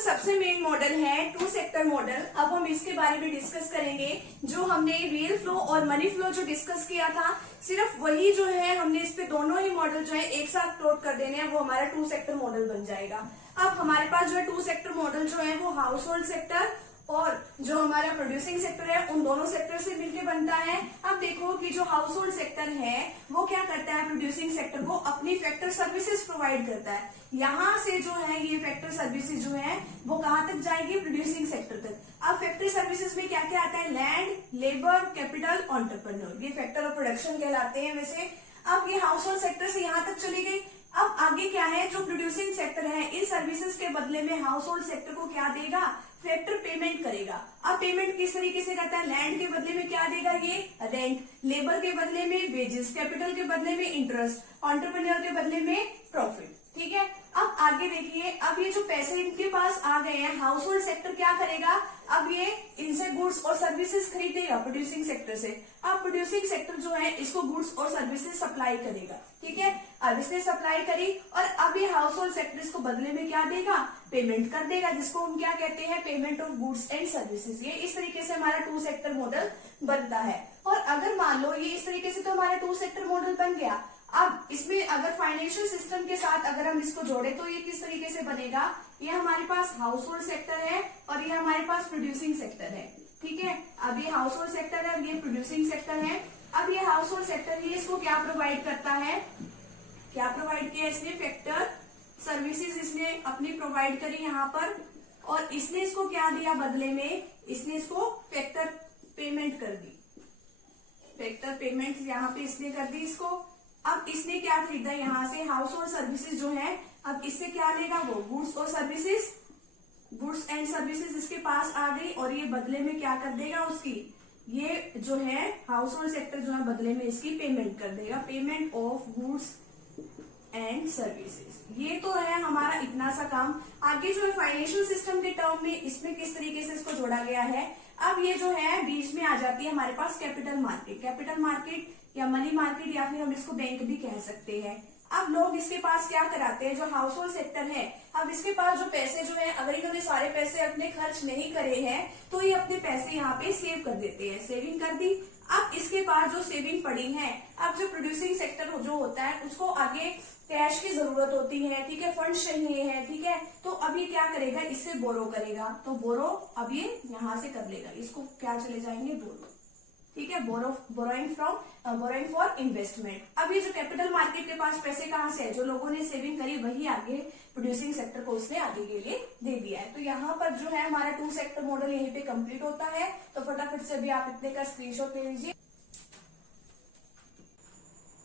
सबसे main model है to sector model. अब हम इसके बारे में डिस्कस करेंगे। जो हमने रियल फ्लो और मनी फ्लो जो डिस्कस किया था, सिर्फ वही जो है हमने इस पे दोनों ही मॉडल जो है एक साथ प्लॉट कर देने हैं, वो हमारा टू सेक्टर मॉडल बन जाएगा। अब हमारे पास जो है टू सेक्टर मॉडल जो है वो हाउस होल्ड सेक्टर और जो हमारा प्रोड्यूसिंग सेक्टर है उन दोनों सेक्टर से मिलकर बनता है। अब देखो कि जो हाउस होल्ड सेक्टर है वो क्या करता है, प्रोड्यूसिंग सेक्टर को अपनी फैक्टर सर्विसेज प्रोवाइड करता है। यहाँ से जो है ये फैक्टर सर्विसेज जो है वो कहाँ तक जाएगी, प्रोड्यूसिंग सेक्टर तक। अब फैक्ट्री सर्विसेज में क्या क्या आता है, लैंड, लेबर, कैपिटल, एंटरप्रेन्योर, ये फैक्टर ऑफ प्रोडक्शन कहलाते हैं वैसे। अब ये हाउस होल्ड सेक्टर से यहाँ तक चली गई। अब आगे क्या है, जो प्रोड्यूसिंग सेक्टर है इन सर्विसेज के बदले में हाउस होल्ड सेक्टर को क्या देगा, फैक्टर पेमेंट करेगा। अब पेमेंट किस तरीके से करता है, लैंड के बदले में क्या देगा, ये रेंट, लेबर के बदले में वेजेस, कैपिटल के बदले में इंटरेस्ट, एंटरप्रेन्योर के बदले में प्रॉफिट। ठीक है। अब आगे देखिए, अब ये जो पैसे इनके पास आ गए हैं, हाउस होल्ड सेक्टर क्या करेगा, अब ये इनसे गुड्स और सर्विसेज खरीदेगा प्रोड्यूसिंग सेक्टर से। अब प्रोड्यूसिंग सेक्टर जो है इसको गुड्स और सर्विसेज सप्लाई करेगा। ठीक है। अब इसने सप्लाई करी और अब ये हाउस होल्ड सेक्टर इसको बदले में क्या देगा, पेमेंट कर देगा, जिसको हम क्या कहते हैं, payment of goods and services. ये इस तरीके से हमारा टू सेक्टर मॉडल बनता है। और अगर मान लो ये इस तरीके से तो हमारा टू सेक्टर मॉडल बन गया। अब इसमें अगर फाइनेंशियल सिस्टम के साथ अगर हम इसको जोड़े तो ये किस तरीके से बनेगा, ये हमारे पास हाउस होल्ड सेक्टर है और ये हमारे पास प्रोड्यूसिंग सेक्टर है। ठीक है। अब ये हाउस होल्ड सेक्टर है और ये प्रोड्यूसिंग सेक्टर है। अब ये हाउस होल्ड सेक्टर ये इसको क्या प्रोवाइड करता है, क्या प्रोवाइड किया इसने, फैक्टर सर्विसेज इसने अपनी प्रोवाइड करी यहाँ पर। और इसने इसको क्या दिया बदले में, इसने इसको फैक्टर पेमेंट कर दी, फैक्टर पेमेंट यहाँ पे इसने कर दी इसको। अब इसने क्या खरीदा यहाँ से, हाउस होल्ड सर्विसेज जो है, अब इससे क्या लेगा वो गुड्स और सर्विसेज, गुड्स एंड सर्विसेज इसके पास आ गई और ये बदले में क्या कर देगा उसकी, ये जो है हाउस होल्ड सेक्टर जो है बदले में इसकी पेमेंट कर देगा, payment of goods and services. ये तो है हमारा इतना सा काम। आगे जो है फाइनेंशियल सिस्टम के टर्म में इसमें किस तरीके से इसको जोड़ा गया है। अब ये जो है बीच में आ जाती है हमारे पास कैपिटल मार्केट, कैपिटल मार्केट या मनी मार्केट या फिर हम इसको बैंक भी कह सकते हैं। अब लोग इसके पास क्या कराते हैं, जो हाउस होल्ड सेक्टर है, अब इसके पास जो पैसे जो है, अगर इन्होंने सारे पैसे अपने खर्च नहीं करे हैं तो ये अपने पैसे यहाँ पे सेव कर देते हैं, सेविंग कर दी। अब इसके पास जो सेविंग पड़ी है, अब जो प्रोड्यूसिंग सेक्टर जो होता है उसको आगे कैश की जरूरत होती है, ठीक है, फंड चाहिए है, ठीक है, तो अब ये क्या करेगा, इससे बोरो करेगा। तो बोरो अब ये यहाँ से कर लेगा, इसको क्या चले जाएंगे, बोरो। ठीक है, बोरोइंग फॉर इन्वेस्टमेंट। अब ये जो कैपिटल मार्केट के पास पैसे कहाँ से है, जो लोगों ने सेविंग करी वही आगे प्रोड्यूसिंग सेक्टर को उसने आगे के लिए दे दिया है। तो यहाँ पर जो है हमारा टू सेक्टर मॉडल यहीं पे कंप्लीट होता है। तो फटाफट से भी आप इतने का स्क्रीनशॉट ले लीजिए।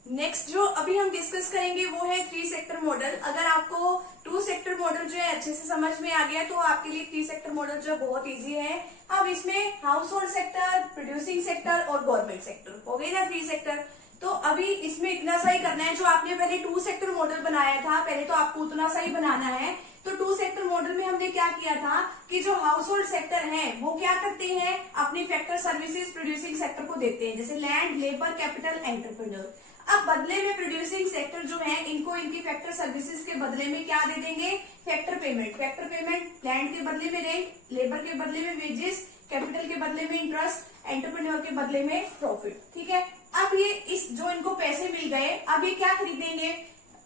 नेक्स्ट जो अभी हम डिस्कस करेंगे वो है थ्री सेक्टर मॉडल। अगर आपको टू सेक्टर मॉडल जो है अच्छे से समझ में आ गया तो आपके लिए थ्री सेक्टर मॉडल जो है बहुत इजी है। अब इसमें house hold sector, producing sector और गवर्नमेंट सेक्टर हो गई ना थ्री सेक्टर। तो अभी इसमें इतना सा ही करना है, जो आपने पहले टू सेक्टर मॉडल बनाया था पहले तो आपको उतना सा ही बनाना है। तो टू सेक्टर मॉडल में हमने क्या किया था कि जो हाउस होल्ड सेक्टर है वो क्या करते हैं, अपनी फैक्टर सर्विसेज प्रोड्यूसिंग सेक्टर को देते हैं, जैसे लैंड, लेबर, कैपिटल, एंटरप्रेन्योर। अब बदले में प्रोड्यूसिंग सेक्टर जो है इनको इनकी फैक्टर सर्विसेज के बदले में क्या दे देंगे, factor payment. Factor payment land के बदले में रेंट, लेबर के बदले में वेजेस, कैपिटल के बदले में इंटरेस्ट, एंटरप्रेन्योर के बदले में प्रॉफिट। ठीक है। अब ये इस जो इनको पैसे मिल गए, अब ये क्या खरीदेंगे,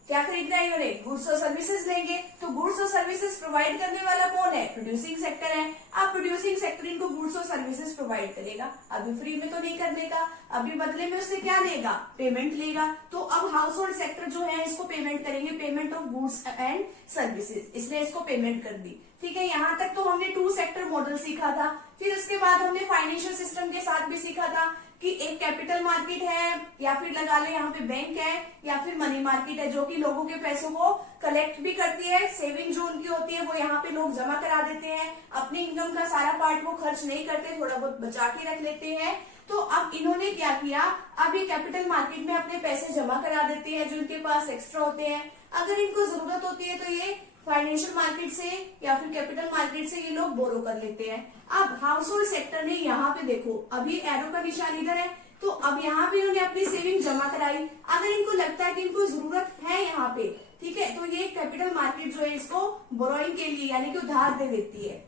क्या खरीदना है इन्होंने, गुड्स और सर्विसेज लेंगे। तो गुड्स और सर्विसेज प्रोवाइड करने वाला कौन है, प्रोड्यूसिंग सेक्टर है। अब प्रोड्यूसिंग सेक्टर इनको गुड्स और सर्विसेज प्रोवाइड करेगा। अभी फ्री में तो नहीं करने का, अभी बदले में उससे क्या लेगा, पेमेंट लेगा। तो अब हाउस होल्ड सेक्टर जो है इसको पेमेंट करेंगे, payment of goods and services, इसने इसको पेमेंट कर दी। ठीक है। यहाँ तक तो हमने टू सेक्टर मॉडल सीखा था। फिर उसके बाद हमने फाइनेंशियल सिस्टम के साथ भी सीखा था कि एक कैपिटल मार्केट है या फिर लगा ले यहाँ पे बैंक है या फिर मनी मार्केट है, जो कि लोगों के पैसों को कलेक्ट भी करती है। सेविंग जो उनकी होती है वो यहाँ पे लोग जमा करा देते हैं, अपनी इनकम का सारा पार्ट वो खर्च नहीं करते, थोड़ा बहुत बचा के रख लेते हैं। तो अब इन्होंने क्या किया, अब ये कैपिटल मार्केट में अपने पैसे जमा करा देते हैं जो इनके पास एक्स्ट्रा होते हैं। अगर इनको जरूरत होती है तो ये फाइनेंशियल मार्केट से या फिर कैपिटल मार्केट से ये लोग बोरो कर लेते हैं। अब हाउस होल्ड सेक्टर ने यहाँ पे देखो, अभी एरो का निशान इधर है, तो अब यहाँ पे इन्होंने अपनी सेविंग जमा कराई। अगर इनको लगता है कि इनको जरूरत है यहाँ पे ठीक है। तो ये कैपिटल मार्केट जो है इसको बोरोइंग के लिए यानी कि उधार दे देती है।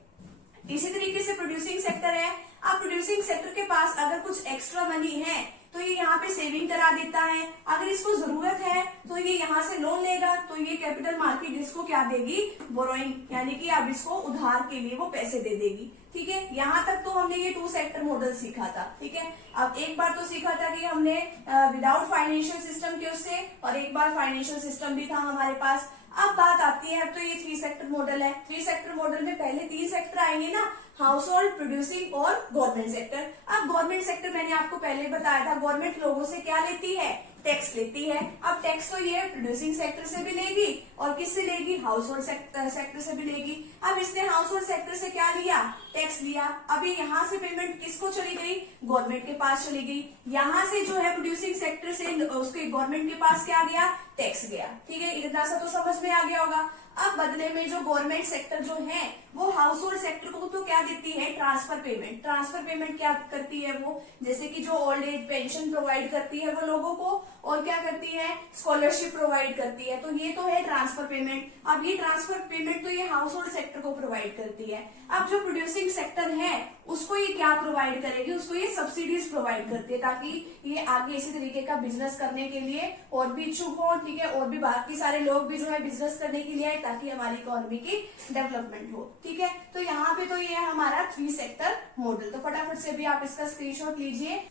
इसी तरीके से प्रोड्यूसिंग सेक्टर है। अब प्रोड्यूसिंग सेक्टर के पास अगर कुछ एक्स्ट्रा मनी है तो ये यहाँ पे सेविंग करा देता है। अगर इसको जरूरत है तो ये यहाँ से लोन लेगा, तो ये कैपिटल मार्केट इसको क्या देगी, बोरोइंग, यानी कि अब इसको उधार के लिए वो पैसे दे देगी। ठीक है, यहाँ तक तो हमने ये 2 सेक्टर मॉडल सीखा था। ठीक है, अब एक बार तो सीखा था कि हमने विदाउट फाइनेंशियल सिस्टम के उससे, और एक बार फाइनेंशियल सिस्टम भी था हमारे पास। अब बात आती है, अब तो ये 3 सेक्टर मॉडल है। 3 सेक्टर मॉडल में पहले 3 सेक्टर आएंगे ना, हाउस होल्ड, प्रोड्यूसिंग और गवर्नमेंट सेक्टर। अब गवर्नमेंट सेक्टर मैंने आपको पहले बताया था, गवर्नमेंट लोगों से क्या लेती है, टैक्स लेती है। अब टैक्स तो ये प्रोड्यूसिंग सेक्टर से भी लेगी और किससे लेगी, हाउस होल्ड सेक्टर से भी लेगी। अब इसने हाउस होल्ड सेक्टर से क्या लिया, टैक्स लिया। अभी यहाँ से पेमेंट किसको चली गई, गवर्नमेंट के पास चली गई। यहाँ से जो है प्रोड्यूसिंग सेक्टर से उसके गवर्नमेंट के पास क्या गया, टैक्स गया। ठीक है, इतना सा तो समझ में आ गया होगा। अब बदले में जो गवर्नमेंट सेक्टर जो है वो हाउस होल्ड सेक्टर को तो क्या देती है, ट्रांसफर पेमेंट। ट्रांसफर पेमेंट क्या करती है वो, जैसे कि जो ओल्ड एज पेंशन प्रोवाइड करती है वो लोगों को, और क्या करती है, स्कॉलरशिप प्रोवाइड करती है। तो ये तो है ट्रांसफर पेमेंट। अब ये ट्रांसफर पेमेंट तो ये हाउस होल्ड सेक्टर को प्रोवाइड करती है। अब जो प्रोड्यूसिंग सेक्टर है उसको ये क्या प्रोवाइड करेगी, उसको ये सब्सिडीज प्रोवाइड करती है, ताकि ये आगे इसी तरीके का बिजनेस करने के लिए और भी इच्छुक हो। ठीक है, और भी बाकी सारे लोग भी जो है बिजनेस करने के लिए आए, ताकि हमारी इकोनॉमी की डेवलपमेंट हो। ठीक है, तो यहाँ पे तो ये है हमारा 3 सेक्टर मॉडल। तो फटाफट से भी आप इसका स्क्रीनशॉट लीजिए।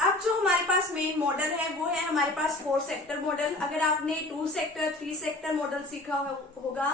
अब जो हमारे पास मेन मॉडल है वो है हमारे पास 4 सेक्टर मॉडल। अगर आपने 2 सेक्टर 3 सेक्टर मॉडल सीखा होगा,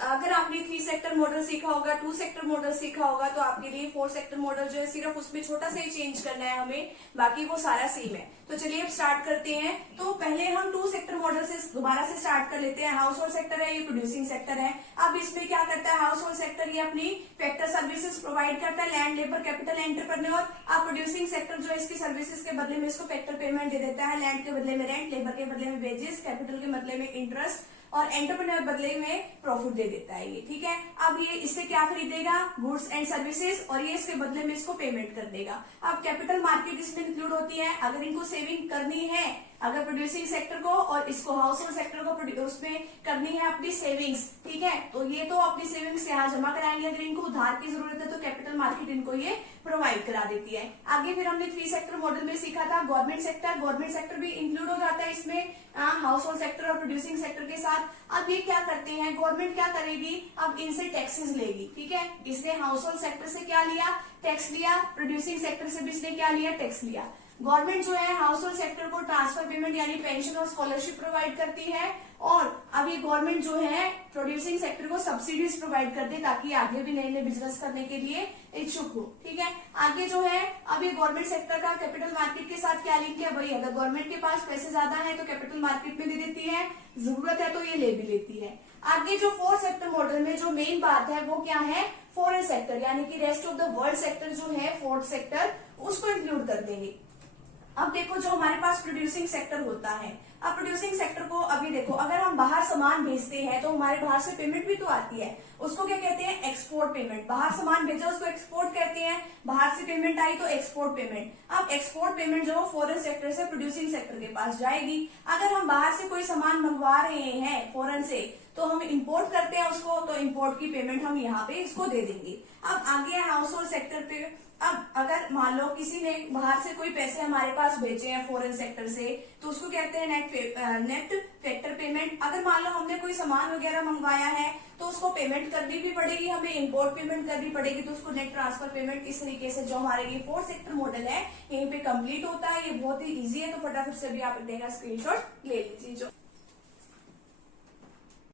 अगर आपने 3 सेक्टर मॉडल सीखा होगा, 2 सेक्टर मॉडल सीखा होगा, तो आपके लिए 4 सेक्टर मॉडल जो है सिर्फ उसमें छोटा सा ही चेंज करना है हमें, बाकी वो सारा सेम है। तो चलिए अब स्टार्ट करते हैं। तो पहले हम 2 सेक्टर मॉडल से दोबारा से स्टार्ट कर लेते हैं। हाउस होल्ड सेक्टर है, ये प्रोड्यूसिंग सेक्टर है। अब इसमें क्या करता है हाउस होल्ड सेक्टर, ये अपनी फैक्टर सर्विसेज प्रोवाइड करता है, लैंड, लेबर, कैपिटल, एंटरप्रेन्योर। अब प्रोड्यूसिंग सेक्टर जो है इसकी सर्विसेज के बदले में इसको फैक्टर पेमेंट दे देता है, लैंड के बदले में रेंट, लेबर के बदले में वेजेस, कैपिटल के बदले में इंटरेस्ट, और एंटरप्रेन्योर बदले में प्रॉफिट दे देता है ये। ठीक है, अब ये इससे क्या खरीदेगा, गुड्स एंड सर्विसेज, और ये इसके बदले में इसको पेमेंट कर देगा। अब कैपिटल मार्केट इसमें इंक्लूड होती है। अगर इनको सेविंग करनी है, अगर प्रोड्यूसिंग सेक्टर को और इसको हाउस होल्ड सेक्टर को उसमें करनी है अपनी सेविंग्स, ठीक है, तो ये तो अपनी सेविंग्स यहाँ जमा कराएंगे। अगर इनको उधार की जरूरत है तो कैपिटल मार्केट इनको ये प्रोवाइड करा देती है। आगे फिर हमने 3 सेक्टर मॉडल में सीखा था गवर्नमेंट सेक्टर। गवर्नमेंट सेक्टर भी इंक्लूड हो जाता है इसमें हाउस होल्ड सेक्टर और प्रोड्यूसिंग सेक्टर के साथ। अब ये क्या करते हैं, गवर्नमेंट क्या करेगी, अब इनसे टैक्सेस लेगी। ठीक है, इसने हाउस होल्ड सेक्टर से क्या लिया, टैक्स लिया। प्रोड्यूसिंग सेक्टर से भी इसने क्या लिया, टैक्स लिया। गवर्नमेंट जो है हाउस होल्ड सेक्टर को ट्रांसफर पेमेंट यानी पेंशन और स्कॉलरशिप प्रोवाइड करती है, और अब ये गवर्नमेंट जो है प्रोड्यूसिंग सेक्टर को सब्सिडीज प्रोवाइड करती है, ताकि आगे भी नए नए बिजनेस करने के लिए इच्छुक हो। ठीक है, आगे जो है अब ये गवर्नमेंट सेक्टर का कैपिटल मार्केट के साथ क्या लिंक है, वही अगर गवर्नमेंट के पास पैसे ज्यादा है तो कैपिटल मार्केट में दे देती है, जरूरत है तो ये ले भी लेती है। आगे जो 4 सेक्टर मॉडल में जो मेन बात है वो क्या है, फॉरेन सेक्टर, यानी कि rest of the world sector जो है 4th सेक्टर, उसको इंक्लूड कर देंगे। अब देखो जो हमारे पास प्रोड्यूसिंग सेक्टर होता है, अब प्रोड्यूसिंग सेक्टर को अभी देखो, अगर हम बाहर सामान भेजते हैं तो हमारे बाहर से पेमेंट भी तो आती है, उसको क्या कहते हैं, एक्सपोर्ट पेमेंट। बाहर सामान भेजा उसको एक्सपोर्ट कहते हैं, बाहर से पेमेंट आई तो एक्सपोर्ट पेमेंट। अब एक्सपोर्ट पेमेंट जो फॉरेन सेक्टर से प्रोड्यूसिंग सेक्टर के पास जाएगी। अगर हम बाहर से कोई सामान मंगवा रहे हैं फॉरेन से, तो हम इंपोर्ट करते हैं उसको, तो इंपोर्ट की पेमेंट हम यहाँ पे इसको दे देंगे। अब आगे है हाउस होल्ड सेक्टर पे। अब अगर मान लो किसी ने बाहर से कोई पैसे हमारे पास भेजे हैं फॉरेन सेक्टर से, तो उसको कहते हैं नेट फैक्टर पेमेंट। अगर मान लो हमने कोई सामान वगैरह मंगवाया है तो उसको पेमेंट करनी भी पड़ेगी, हमें इंपोर्ट पेमेंट करनी पड़ेगी, तो उसको नेट ट्रांसफर पेमेंट। इस तरीके से जो हमारे ये 4 सेक्टर मॉडल है यहीं पे कंप्लीट होता है। ये बहुत ही इजी है, तो फटाफट से भी आप इनका स्क्रीनशॉट ले लीजिए। जो